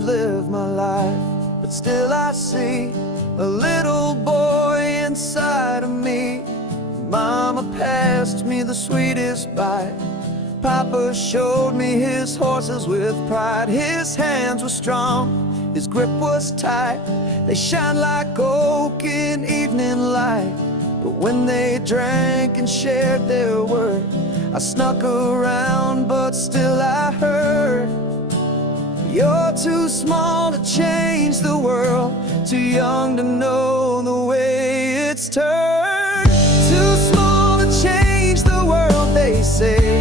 I've lived my life, but still I see a little boy inside of me. Mama passed me the sweetest bite. Papa showed me his horses with pride. His hands were strong, his grip was tight. They shine like oak in evening light. But when they drank and shared their word, I snuck around, but still I heard, you're too small to change the world, too young to know the way it's turned. Too small to change the world, they say.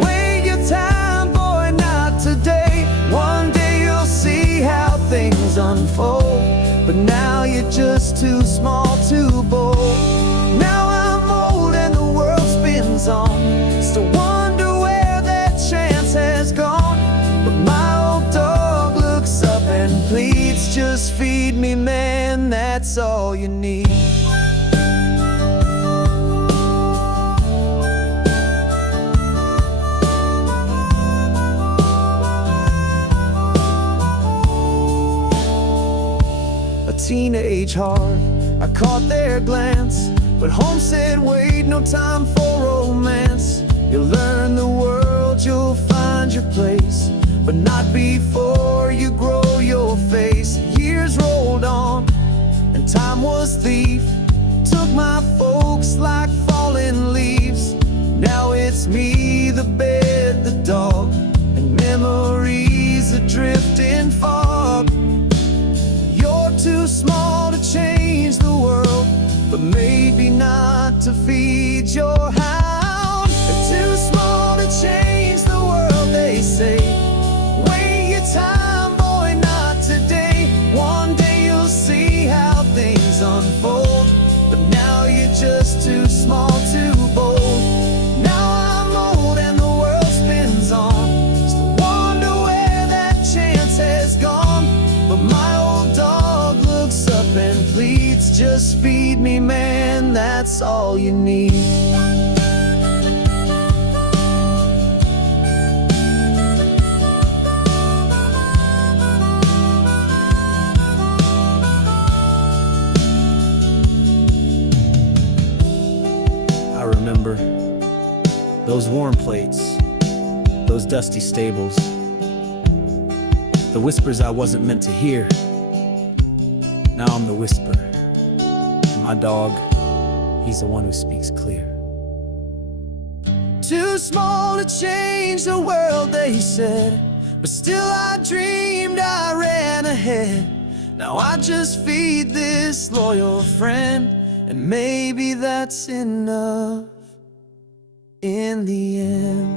Wait your time, boy, not today. One day you'll see how things unfold, but now you're just too small, too bold. Now I'm old and the world spins on, still wonder where that chance has gone. But my old dog looks up and pleads, just feed me, man, that's all you need. A teenage heart, I caught their glance, but home said wait, no time for romance. You'll learn the world, you'll find your place, but not before you grow your face. Years rolled on, and time was thief, took my folks like fallen leaves. Now it's me, the bed, the dog, and memories adrift in fog. You're too small to change the world, but maybe not to feed your hound. They're too small to change the world, they say. Wait your time, boy, not today. One day you'll see how things unfold, but now you're just too small, too bold. Now I'm old and the world spins on, still wonder where that chance has gone. But my old dog looks up and pleads, just feed me, man, that's all you need. I remember those warm plates, those dusty stables, the whispers I wasn't meant to hear. Now I'm the whisper. My dog, he's the one who speaks clear. Too small to change the world, they said, but still I dreamed, I ran ahead. Now I just feed this loyal friend, and maybe that's enough in the end.